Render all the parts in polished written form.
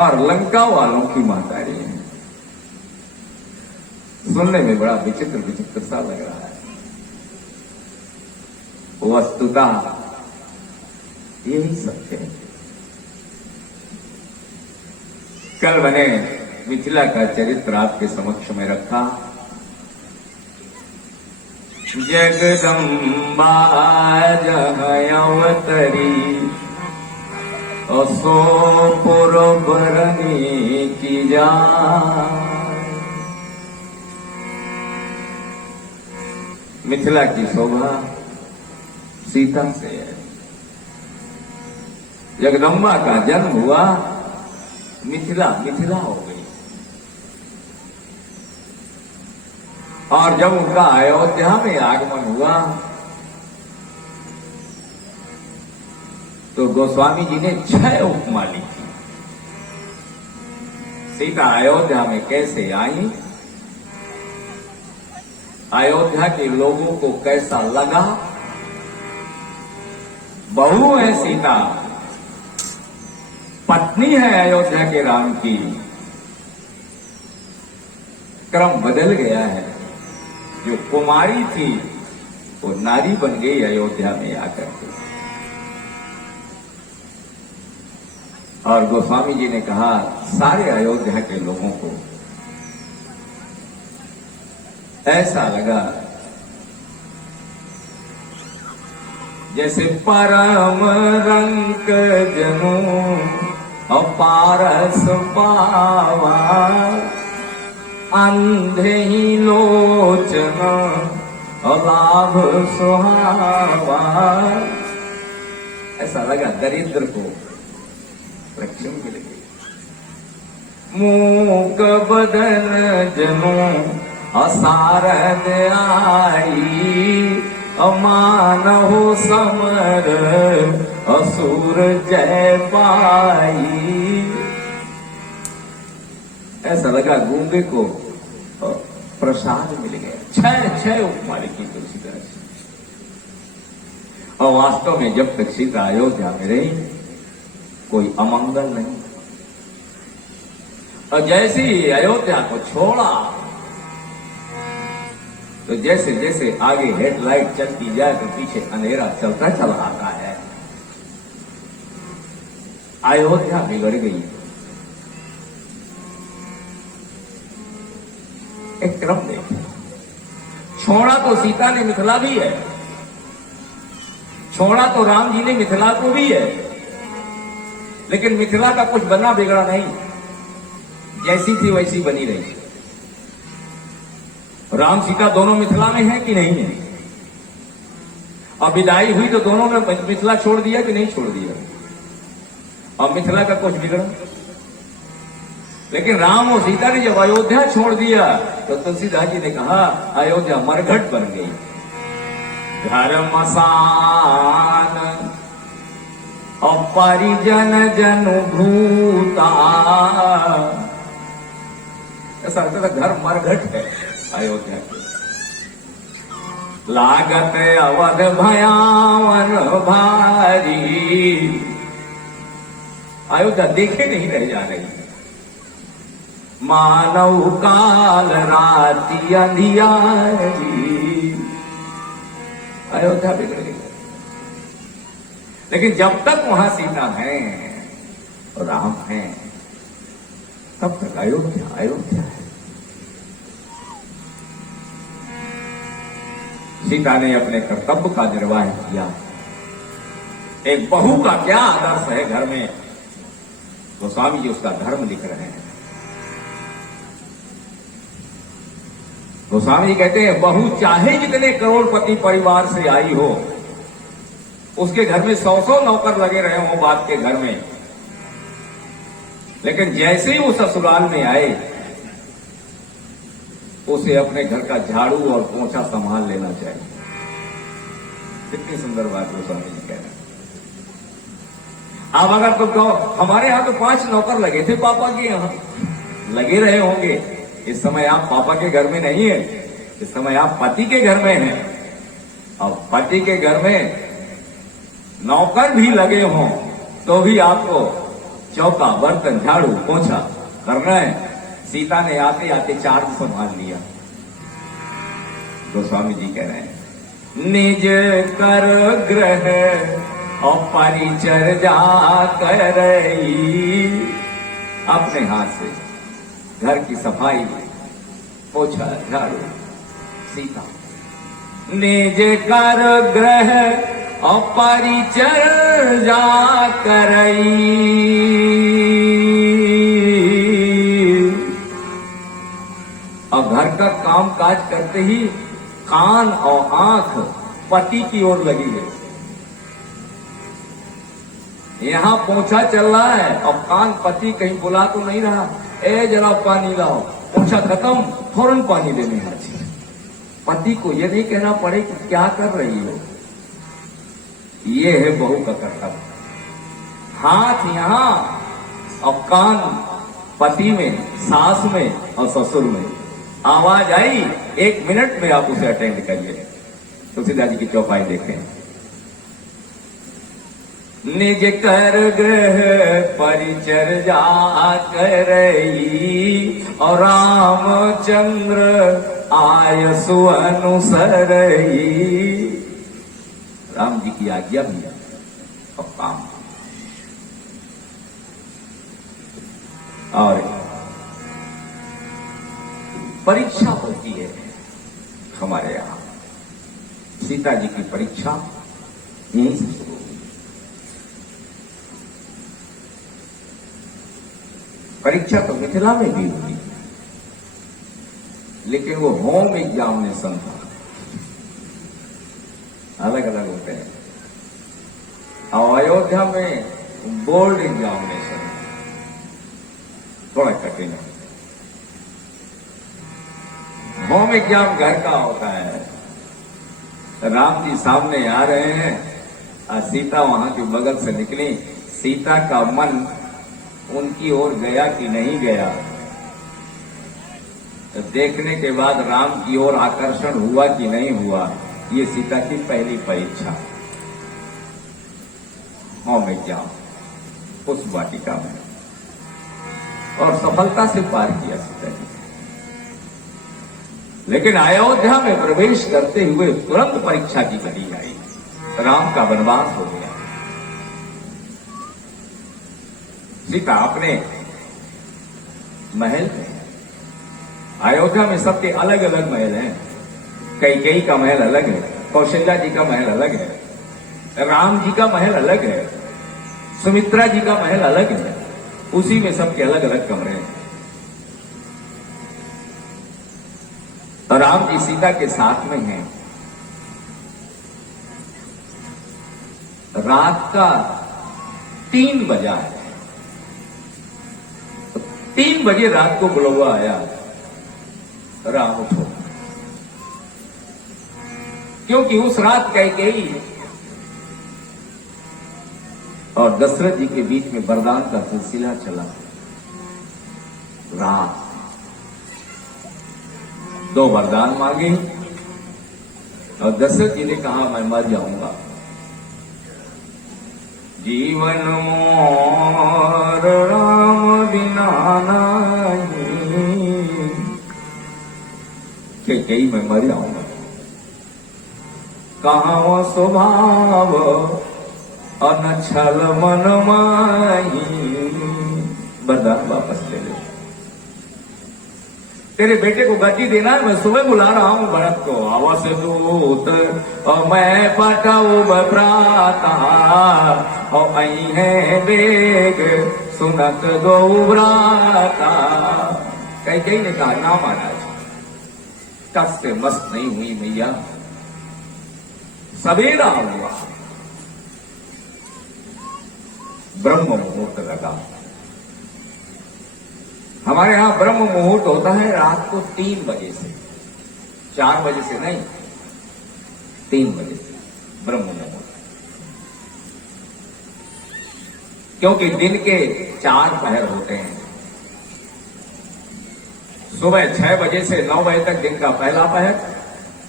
और लंका वालों की महतारी है। सुनने में बड़ा विचित्र विचित्र सा लग रहा है। वस्तुतः यही सत्य है। कल मैंने मिथिला का चरित्र आपके समक्ष में रखा। जगदम्बा जहयवतरी असो पुरबरनी की जा। मिथिला की शोभा सीता से है। जगदम्बा का जन्म हुआ, मिथिला मिथिला हो गई। और जब उनका अयोध्या में आगमन हुआ तो गोस्वामी जी ने 6 उपमा लिखी। सीता अयोध्या में कैसे आई, अयोध्या के लोगों को कैसा लगा, बहू है सीता, पत्नी है अयोध्या के राम की। क्रम बदल गया है। जो कुमारी थी वो नारी बन गई अयोध्या में आकर के। और गोस्वामी जी ने कहा सारे अयोध्या के लोगों को ऐसा लगा जैसे परम रंग जनु अपारस पावा, अंधे ही लोचन अलाभ सुहावा। ऐसा लगा दरिद्र को रक्षण मिल गई। मूक बदन जनो असारद आई, अमानहु समर असुर जय पाई। ऐसा लगा गूंगे को प्रसाद मिल गया। 6 उपमा लिखी तुलसीदास जी। और वास्तव में जब तक सीता अयोध्या में रही कोई अमंगल नहीं। और जैसे ही अयोध्या को छोड़ा तो जैसे जैसे आगे हेडलाइट चलती जाए तो पीछे अंधेरा चलता चला आता है। अयोध्या बिगड़ गई। एक क्रम देखिए, छोड़ा तो सीता ने मिथिला भी है, छोड़ा तो राम जी ने मिथिला को भी है, लेकिन मिथिला का कुछ बना बिगड़ा नहीं, जैसी थी वैसी बनी रही। राम सीता दोनों मिथिला में है कि नहीं है? और विदाई हुई तो दोनों ने मिथिला छोड़ दिया कि नहीं छोड़ दिया? और मिथिला का कुछ बिगड़ा? लेकिन राम और सीता ने जब अयोध्या छोड़ दिया तो तुलसीदास जी ने कहा अयोध्या मरघट बन गई। धर्मसान और परिजन जनुभूता। ऐसा लगता था घर मरघट है अयोध्या के। लागत अवध भयावन भारी। अयोध्या देखे नहीं रह जा रही। मानव काल राति अंधियारी। अयोध्या बिगड़ गई। लेकिन जब तक वहां सीता है और राम है तब तक अयोध्या अयोध्या है। सीता ने अपने कर्तव्य का निर्वाह किया। एक बहू का क्या आदर्श है घर में, गोस्वामी जी उसका धर्म लिख रहे हैं। गोस्वामी जी कहते हैं बहू चाहे जितने करोड़पति परिवार से आई हो, उसके घर में 100 नौकर लगे रहे हो बाप के घर में, लेकिन जैसे ही वो ससुराल में आए उसे अपने घर का झाड़ू और पोंछा संभाल लेना चाहिए। कितनी सुंदर बात गोस्वामी जी कह रहे हैं। अब अगर तुम कहो हमारे यहां तो 5 नौकर लगे थे पापा के यहां, लगे रहे होंगे। इस समय आप पापा के घर में नहीं है, इस समय आप पति के घर में हैं। और पति के घर में नौकर भी लगे हों तो भी आपको चौका, बर्तन, झाड़ू, पोछा करना है। सीता ने आते आते चार्ज संभाल लिया। गोस्वामी जी कह रहे हैं, निज कर ग्रह और परिचर्या करई, अपने हाथ से घर की सफाई, पोछा, झाड़ू। सीता निज कर ग्रह और परिचर्या करई, और घर का काम काज करते ही कान और आंख पति की ओर लगी है। यहां पोछा चल रहा है और कान पति कहीं बुला तो नहीं रहा, ए जरा पानी लाओ, पोछा खत्म, फौरन पानी देने हाजिर। पति को यह नहीं कहना पड़े कि क्या कर रही हो। ये है बहू का कर्तव्य। हाथ यहां और कान पति में, सास में और ससुर में। आवाज आई, 1 मिनट में आप उसे अटेंड करिए। तुलसीदास जी की चौपाई देखें, निज कर ग्रह परिचर्या करई, और रामचंद्र आयसु अनुसरई। राम जी की आज्ञा भी है और काम। और परीक्षा होती है हमारे यहां। सीता जी की परीक्षा यहीं से शुरू हुई। परीक्षा तो मिथिला में भी हुई, लेकिन वो होम एग्जामिनेशन था, अलग अलग होते हैं। और अयोध्या में बोर्ड एग्जामिनेशन थोड़ा कठिन है। होम एग्जाम घर का होता है। राम जी सामने आ रहे हैं और सीता वहां की बगल से निकली। सीता का मन उनकी ओर गया कि नहीं गया, तो देखने के बाद राम की ओर आकर्षण हुआ कि नहीं हुआ, ये सीता की पहली परीक्षा। होम एग्जाम उस वाटिका में, और सफलता से पार किया सीता जी। लेकिन अयोध्या में प्रवेश करते हुए तुरंत परीक्षा की घड़ी आई। राम का वनवास हो गया। सीता अपने महल में, अयोध्या में सबके अलग अलग महल हैं। कैकेयी का महल अलग है, कौशल्या जी का महल अलग है, राम जी का महल अलग है, सुमित्रा जी का महल अलग है। उसी में सबके अलग अलग कमरे हैं। और राम जी सीता के साथ में हैं। रात का 3 बजा है। 3 बजे रात को बुलवा आया, राम उठो, क्योंकि उस रात कैकेयी और दशरथ जी के बीच में वरदान का सिलसिला चला। रात 2 वरदान मांगे और दशरथ जी ने कहा मैं मर जाऊंगा। जीवन मोर राम बिना नहीं, कैकेयी मैं मर जाऊंगा। कहाँ स्वभाव अनछल मन माही, वरदान वापस ले ले। तेरे बेटे को गति देना है, मैं सुबह बुला रहा हूं भरत को। आवस दूत और मैं पटाऊ प्राता, और आई है बेग सुनत गो व्राता। कैकेयी ने कहा ना महाराज, टस से मस्त नहीं हुई मैया। सवेरा हुआ, ब्रह्म मुहूर्त लगा। हमारे यहां ब्रह्म मुहूर्त होता है रात को 3 बजे से, 4 बजे से नहीं, 3 बजे से ब्रह्म मुहूर्त। क्योंकि दिन के 4 पहर होते हैं। सुबह 6 बजे से 9 बजे तक दिन का पहला पहर,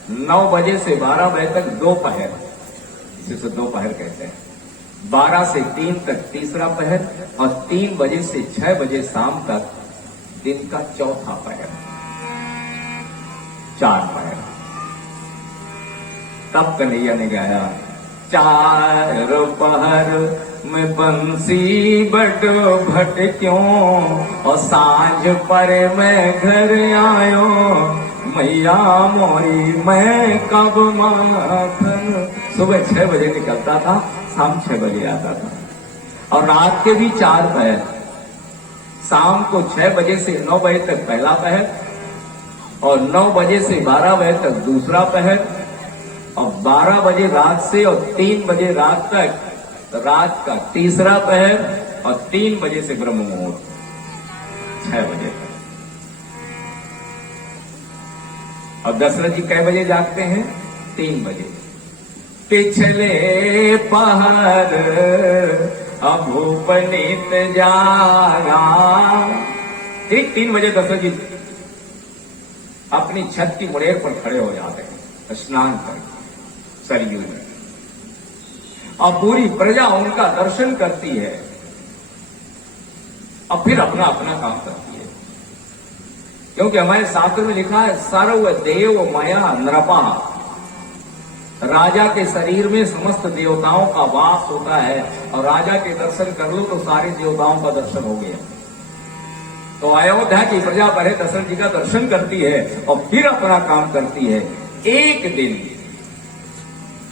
9 बजे से 12 बजे तक 2 पहर, इसे 2 पहर कहते हैं। 12 से 3 तक तीसरा पहर और 3 बजे से 6 बजे शाम तक दिन का चौथा पहर, 4 पहर। तब कन्हैया ने गाया, 4 पहर में बंसी बट भट क्यों, और सांझ पर मैं घर आयो, मैया मोरी मैं कब माखन। सुबह 6 बजे निकलता था, शाम 6 बजे आता था। और रात के भी 4 पहर, शाम को 6 बजे से 9 बजे तक पहला पहर, और 9 बजे से 12 बजे तक दूसरा पहर, और 12 बजे रात से और 3 बजे रात तक रात का तीसरा पहर, और 3 बजे से ब्रह्म मुहूर्त 6 बजे तक। और दशरथ जी कै बजे जागते हैं? 3 बजे। पिछले पहर अभूपनित जागा। ठीक 3 बजे दशरथ जी अपनी छत की मुड़ेर पर खड़े हो जाते हैं स्नान करके सरयू में, और पूरी प्रजा उनका दर्शन करती है और फिर अपना अपना काम करती है। क्योंकि हमारे शास्त्र में लिखा है, सर्व देव माया नृपा, राजा के शरीर में समस्त देवताओं का वास होता है, और राजा के दर्शन कर लो तो सारे देवताओं का दर्शन हो गया। तो अयोध्या की प्रजा पहले दशरथ जी का दर्शन करती है और फिर अपना काम करती है।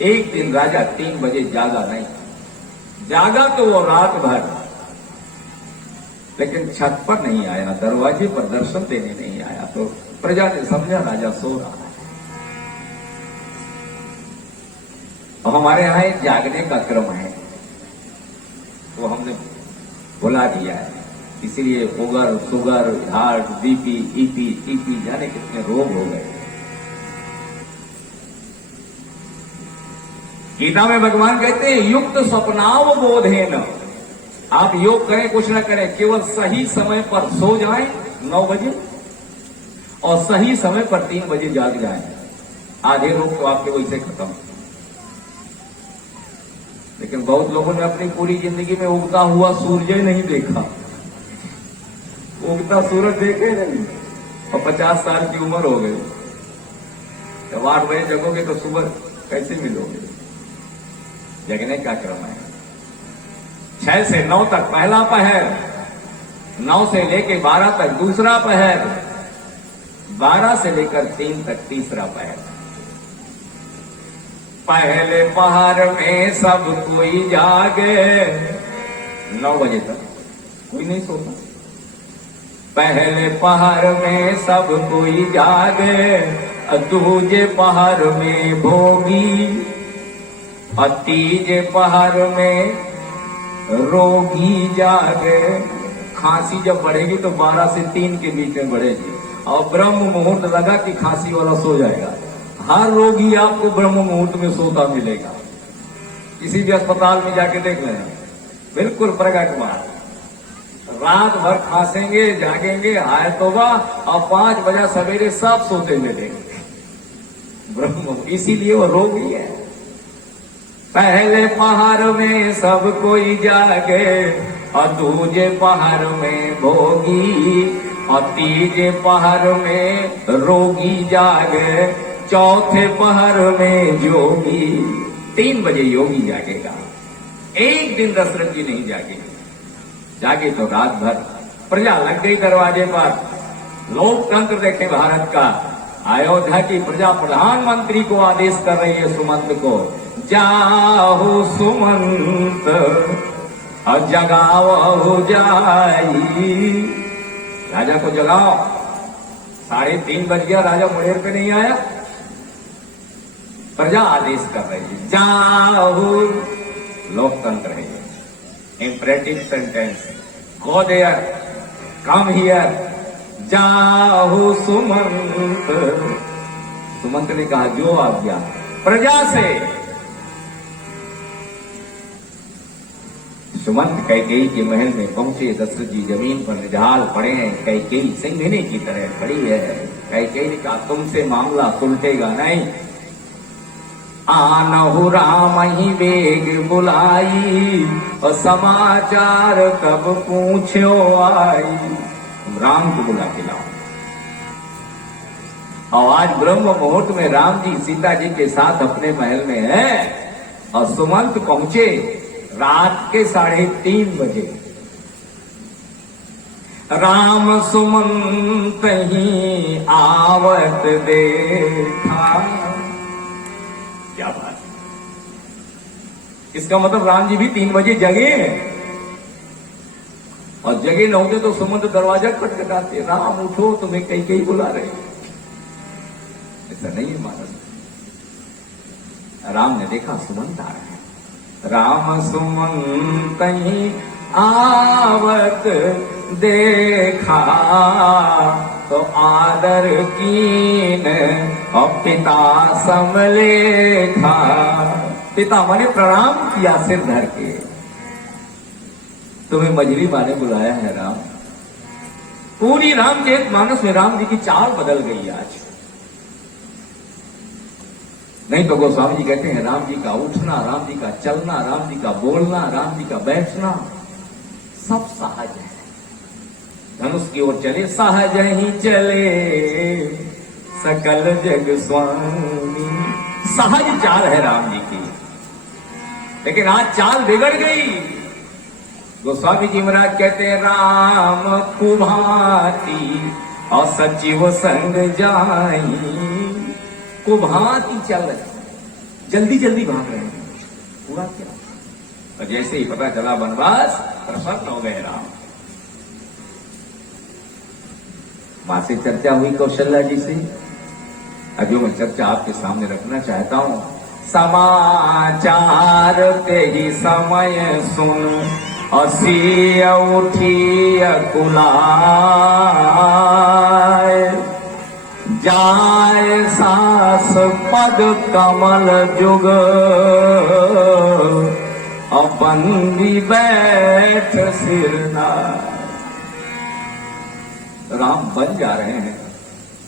एक दिन राजा 3 बजे जागा नहीं, जागा तो वो रात भर, लेकिन छत पर नहीं आया, दरवाजे पर दर्शन देने नहीं आया। तो प्रजा ने समझा राजा सो रहा है। और हमारे यहां एक जागने का क्रम है, तो हमने बुला दिया है। इसीलिए शुगर, हार्ट, बीपी, टीपी जाने कितने रोग हो गए। गीता में भगवान कहते हैं, युक्त स्वप्नाव बोधेन। आप योग करें कुछ न करें, केवल सही समय पर सो जाएं 9 बजे, और सही समय पर 3 बजे जाग जाएं। आधे रोग तो आपके वैसे खत्म। लेकिन बहुत लोगों ने अपनी पूरी जिंदगी में उगता हुआ सूर्य नहीं देखा, उगता सूरज देखे नहीं, और 50 साल की उम्र हो गई। जब 8 बजे जगोगे तो सुबह कैसे मिलोगे? जगने का क्रम है। 6 से 9 तक पहला पहर, 9 से लेकर 12 तक दूसरा पहर, 12 से लेकर 3 तक तीसरा पहर। पहले पहर में सब कोई जागे, 9 बजे तक कोई नहीं सोता। पहले पहर में सब कोई जागे, दूजे पहर में भोगी, और तीजे पहर में रोगी जागे। खांसी जब बढ़ेगी तो 12 से 3 के बीच में बढ़ेगी, और ब्रह्म मुहूर्त लगा कि खांसी वाला सो जाएगा। हर रोगी आपको ब्रह्म मुहूर्त में सोता मिलेगा। किसी भी अस्पताल में जाके देख लेना, बिल्कुल प्रकट बात। रात भर खांसेंगे, जागेंगे, हाय तोबा, और 5 बजे सवेरे सब सोते मिलेंगे ब्रह्म। इसीलिए वो रोगी है। पहले पहर में सब कोई जागे, और दूजे पहर में भोगी, और तीजे पहर में रोगी जागे, चौथे पहर में जोगी। 3 बजे योगी जागेगा। एक दिन दशरथ जी नहीं जागे तो रात भर प्रजा लग गई दरवाजे पर। लोकतंत्र देखे भारत का। अयोध्या की प्रजा प्रधानमंत्री को आदेश कर रही है, सुमंत को, जाओ सुमंत और जगाओ जाई। राजा को जगाओ। 3:30 बज गया, राजा मुड़ेर पे नहीं आया। प्रजा आदेश कर रही है, जाओ। लोकतंत्र है, imperative sentence. Go there, come here, जाओ सुमंत। सुमंत ने कहा, जो आज्ञा। प्रजा से सुमंत कैकेयी के महल में पहुंचे। दशरथ जी जमीन पर निढाल पड़े हैं। कैकेयी सिंघनी की तरह खड़ी है। कैकेयी ने कहा, तुमसे मामला सुलटेगा नहीं। आनहु राम ही वेग बुलाई, और समाचार कब पूछो आई। राम को बुला के लाओ। और आज ब्रह्म मुहूर्त में राम जी सीता जी के साथ अपने महल में हैं, और सुमंत पहुंचे रात के 3:30 बजे। राम सुमंत ही आवत देखा। क्या बात है। इसका मतलब राम जी भी 3 बजे जगे हैं, और जगे न होते तो सुमंत दरवाजा खटखटाते, राम उठो तुम्हें कहीं कहीं बुला रहे। ऐसा नहीं है मानस। राम ने देखा सुमंत आ रहे हैं। राम सुमंत ही आवत देखा, तो आदर कीन और पिता समलेखा। पिता माने प्रणाम किया सिर धर के। तुम्हें मजरी माने बुलाया है राम। पूरी रामचरितमानस में राम जी की चाल बदल गई आज। नहीं तो गोस्वामी जी कहते हैं राम जी का उठना, राम जी का चलना, राम जी का बोलना, राम जी का बैठना सब सहज है। धनुष की ओर चले, सहज ही चले सकल जग स्वामी। सहज चाल है राम जी की, लेकिन आज चाल बिगड़ गई। गोस्वामी जी महाराज कहते हैं राम कुभाती और सचिव संग जाई। कुभाती चल रहे, जल्दी जल्दी भाग रहे हैं। पूरा क्या? और जैसे ही पता चला वनवास, प्रसन्न हो गए राम। मां से चर्चा हुई कौशल्या जी से। अब जो मैं चर्चा आपके सामने रखना चाहता हूं। समाचार ते ही समय सुन, असी उठी अकुलाय। जाय सास पद कमल जुग, बंदी बैठ सिरनाय। राम बन जा रहे हैं।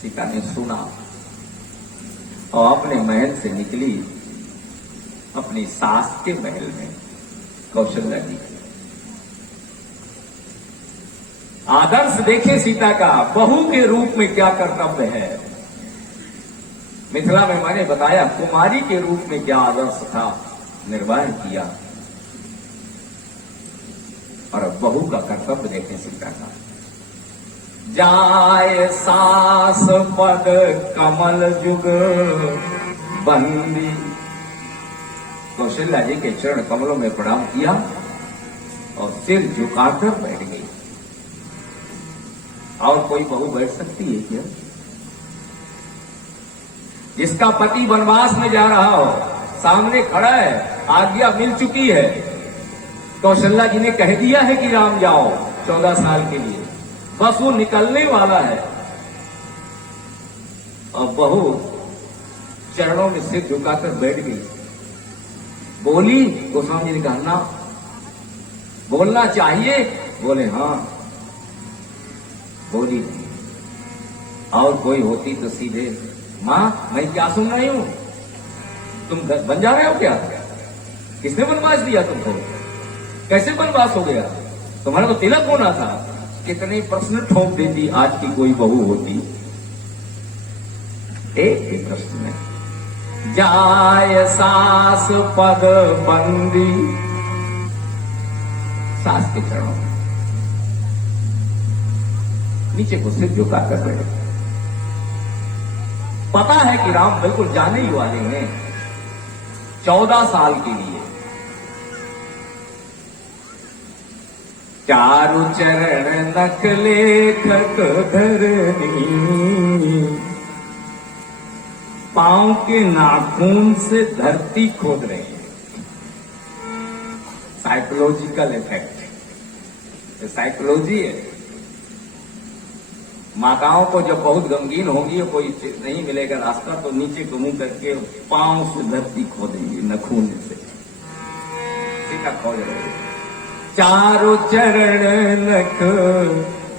सीता ने सुना और अपने महल से निकली अपनी सास के महल में, कौशल्या जी। आदर्श देखे सीता का, बहू के रूप में क्या कर्तव्य है। मिथिला में मैंने बताया कुमारी के रूप में क्या आदर्श था, निर्वाह किया। और अब बहू का कर्तव्य देखें सीता का। जाय सास पद कमल जुग बंदी। कौशल्या जी के चरण कमलों में प्रणाम किया और सिर झुकाकर बैठ गई। और कोई बहू बैठ सकती है क्या? जिसका पति वनवास में जा रहा हो, सामने खड़ा है, आज्ञा मिल चुकी है, कौशल्या जी ने कह दिया है कि राम जाओ 14 साल के लिए, बस वो निकलने वाला है, और बहू चरणों में सिर झुकाकर बैठ गई। बोली, गोस्वामी जी ने कहा ना, बोलना चाहिए। बोले हाँ। बोली और कोई होती तो सीधे, मां मैं क्या सुन रही हूं, तुम बन जा रहे हो क्या? किसने वनवास दिया तुमको? कैसे वनवास हो गया? तुम्हारा तो तिलक होना था। कितने प्रश्न ठोक देती आज की कोई बहू होती। एक ही प्रश्न है, जाय सास पद बंदी। सास के चरणों में नीचे को सिर झुकाकर बैठे। पता है कि राम बिल्कुल जाने ही वाले हैं 14 साल के लिए। चारु चरण नख लेखक धरनी, पांव के नाखून से धरती खोद रहे हैं। साइकोलॉजिकल इफेक्ट, साइकोलॉजी है। माताओं को जब बहुत गमगीन होगी, कोई नहीं मिलेगा रास्ता, तो नीचे को मुंह करके पांव से धरती खोदेंगी नखून से। सीता खोज रहे। चारों चरण नख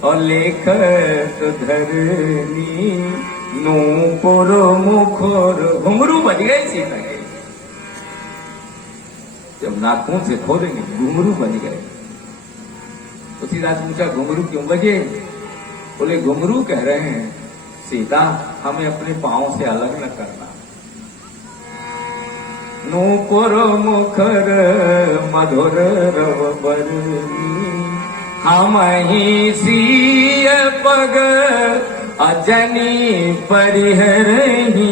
और लेखक धरनी, नूपुर मुखर। घुंघरू बज गए सीता के। जब नाखून से खोलेंगे घुंघरू बन गए। तो सीधा से पूछा घुंघरू क्यों बजे? बोले घुंघरू कह रहे हैं सीता हमें अपने पांव से अलग न करना। नूपुर मुखर मधुर रव बरनी, हम ही सिय पग अजनी परिहरही।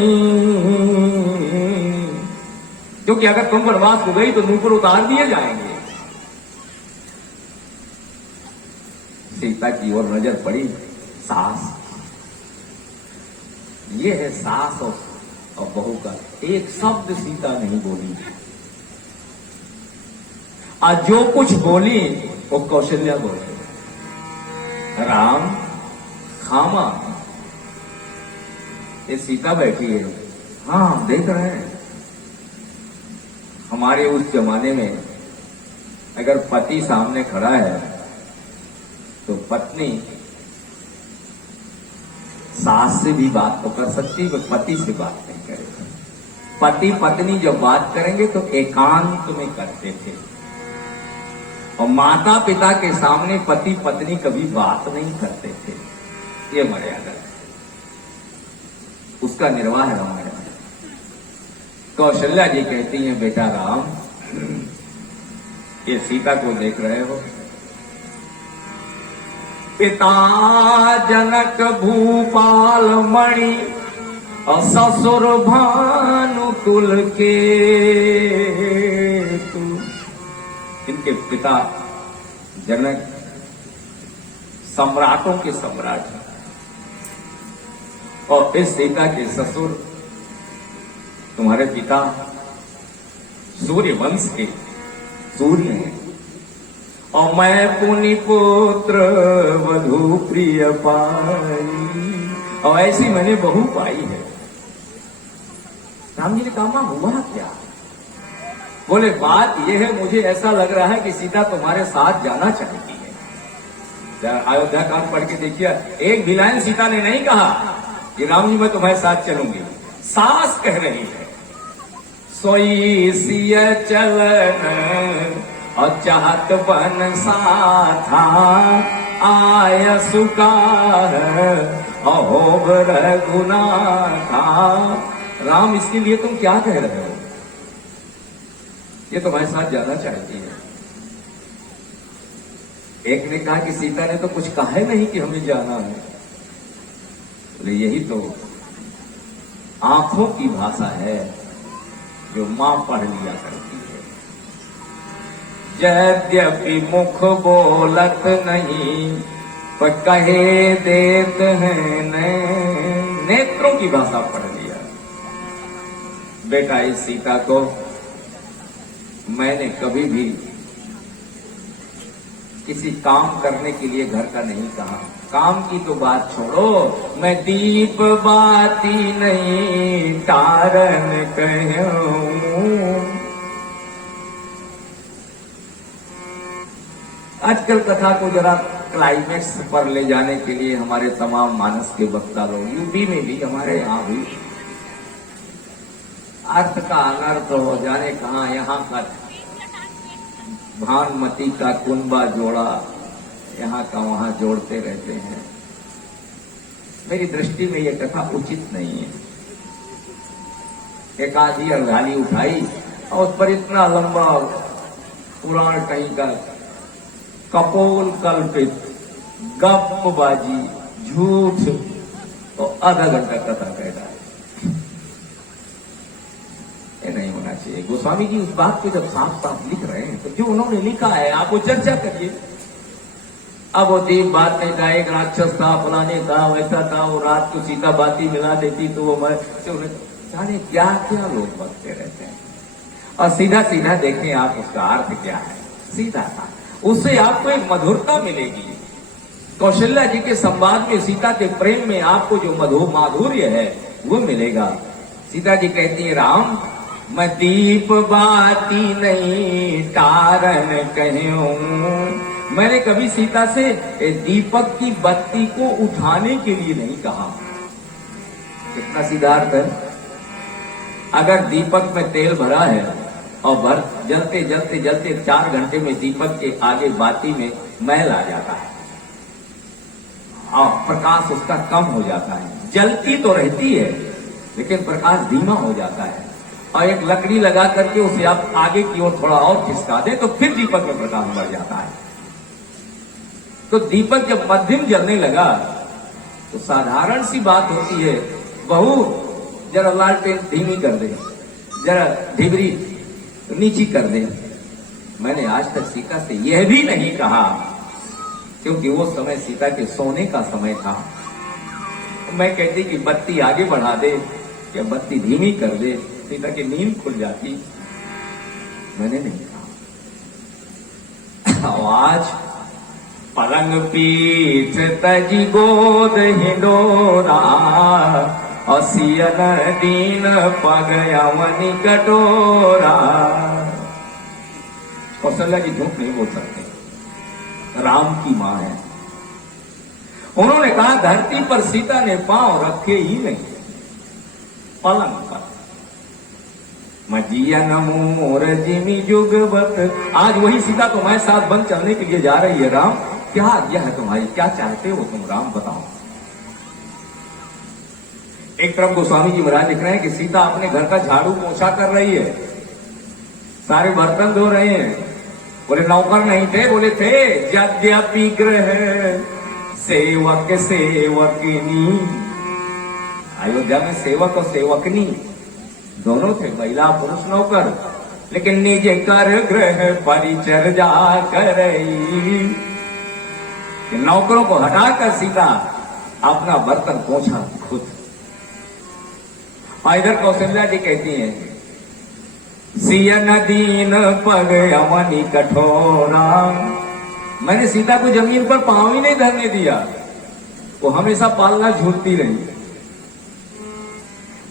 क्योंकि अगर तुम वनवास हो गई तो नूपुर उतार दिए जाएंगे। सीता की ओर नजर पड़ी, सास, ये है सास और बहू का। एक शब्द सीता नहीं बोली, आज जो कुछ बोली वो कौशल्या बोली। राम खामा, ये सीता बैठी है। हाँ हम देख रहे हैं, हमारे उस जमाने में अगर पति सामने खड़ा है तो पत्नी सास से भी बात तो कर सकती है, पति से बात नहीं करेगी। पति पत्नी जब बात करेंगे तो एकांत में करते थे, और माता पिता के सामने पति पत्नी कभी बात नहीं करते थे। ये मर्यादा है, उसका निर्वाह है रामायण। कौशल्या जी कहती हैं बेटा राम, ये सीता को देख रहे हो, पिता जनक भूपाल मणि और ससुर भानुकुल के तू। इनके पिता जनक सम्राटों के सम्राट हैं, और इस सीता के ससुर तुम्हारे पिता सूर्य वंश के सूर्य हैं, और मैं पुनि पुत्र वधु प्रिय पाई, और ऐसी मैंने बहू पाई है। राम जी ने कहा हुआ क्या? बोले बात यह है, मुझे ऐसा लग रहा है कि सीता तुम्हारे साथ जाना चाहती है। अयोध्या कांड पढ़ के देखिए, एक भी लाइन सीता ने नहीं कहा कि राम जी मैं तुम्हारे साथ चलूंगी। सास कह रही है सोई सिय चलन और चाहत बन साथा, आय सुका अहोब रघुनाथा। राम इसके लिए तुम क्या कह रहे हो? ये तुम्हारे साथ जाना चाहती है। एक ने कहा कि सीता ने तो कुछ कहा नहीं कि हमें जाना है। बोले यही तो आंखों की भाषा है जो मां पढ़ लिया करती है। यद्यपि मुख बोलत नहीं पर कहे देत हैं नेत्रों की भाषा पढ़ लिया। बेटा इस सीता को मैंने कभी भी किसी काम करने के लिए घर का नहीं कहा। काम की तो बात छोड़ो, मैं दीप बाती नहीं तारन कहूं। आजकल कथा को जरा क्लाइमेक्स पर ले जाने के लिए हमारे तमाम मानस के वक्ता लोग, यूपी में भी हमारे यहां भी, अर्थ का अनर्थ हो जाने कहा, यहाँ का भानुमती का कुंबा जोड़ा, यहाँ का वहां जोड़ते रहते हैं। मेरी दृष्टि में यह कथा उचित नहीं है। एक आधी अर्धाली उठाई और उस पर इतना लंबा पुराण कहीं का कपोल कल्पित गप्पबाजी झूठ तो आधा घंटा कथा कहता है। ये नहीं होना चाहिए। गोस्वामी जी उस बात को जब साफ साफ लिख रहे हैं तो जो उन्होंने लिखा है आप वो चर्चा करिए। अब वो दीप बात नहीं था, एक राक्षस था, फलाने था, वैसा था, वो रात को सीता बाती मिला देती तो वो जाने क्या क्या लोग बकते रहते हैं। और सीधा सीधा देखें आप उसका अर्थ क्या है। सीधा था, उससे आपको एक मधुरता मिलेगी। कौशल्या जी के संवाद में, सीता के प्रेम में आपको जो माधुर्य है वो मिलेगा। सीता जी कहती है राम मैं दीप बाती नहीं तारन कहूं। मैंने कभी सीता से दीपक की बत्ती को उठाने के लिए नहीं कहा। कितना सीधा अर्थ है। अगर दीपक में तेल भरा है और जलते जलते जलते 4 घंटे में दीपक के आगे बाती में मैल आ जाता है और प्रकाश उसका कम हो जाता है। जलती तो रहती है लेकिन प्रकाश धीमा हो जाता है। और एक लकड़ी लगा करके उसे आप आगे की ओर थोड़ा और खिसका दें तो फिर दीपक में प्रकाश बढ़ जाता है। तो दीपक जब मध्यम जलने लगा तो साधारण सी बात होती है, बहू जरा लालटेन धीमी कर दे, जरा ढिबरी नीची कर दे। मैंने आज तक सीता से यह भी नहीं कहा, क्योंकि वो समय सीता के सोने का समय था। मैं कहती कि बत्ती आगे बढ़ा दे या बत्ती धीमी कर दे, सीता की नींद खुल जाती। मैंने नहीं कहा। आज पलंग पीठ तजी गोद हिंडोरा, असियन दीन पग यमनि कटोरा। कौशल्या जी झूठ नहीं बोल सकते, राम की मां है। उन्होंने कहा धरती पर सीता ने पांव रखे ही नहीं, पलंग पर। मजियन मोर जिमी जुगवत। आज वही सीता तुम्हारे साथ बंद चलने के लिए जा रही है। राम क्या आज्ञा है तुम्हारी, क्या चाहते हो तुम राम, बताओ। एक तरफ गोस्वामी जी महाराज लिख रहे हैं कि सीता अपने घर का झाड़ू पोछा कर रही है, सारे बर्तन धो रहे हैं। बोले नौकर नहीं थे, बोले थे। यद्यपि गृह सेवक सेवकनी, अयोध्या में सेवक और सेवकनी दोनों थे, महिला पुरुष नौकर। लेकिन निज कर गृह परिचर्या करई, नौकरों को हटाकर सीता अपना बर्तन पोंछा खुद। और इधर कौशल्या जी कहती हैं, सियन दीन पग यमनि कठोरा। मैंने सीता को जमीन पर पांव ही नहीं धरने दिया, वो हमेशा पालना झूठती रही।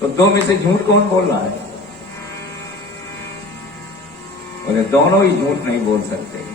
तो दो में से झूठ कौन बोल रहा है? बोले दोनों ही झूठ नहीं बोल सकते।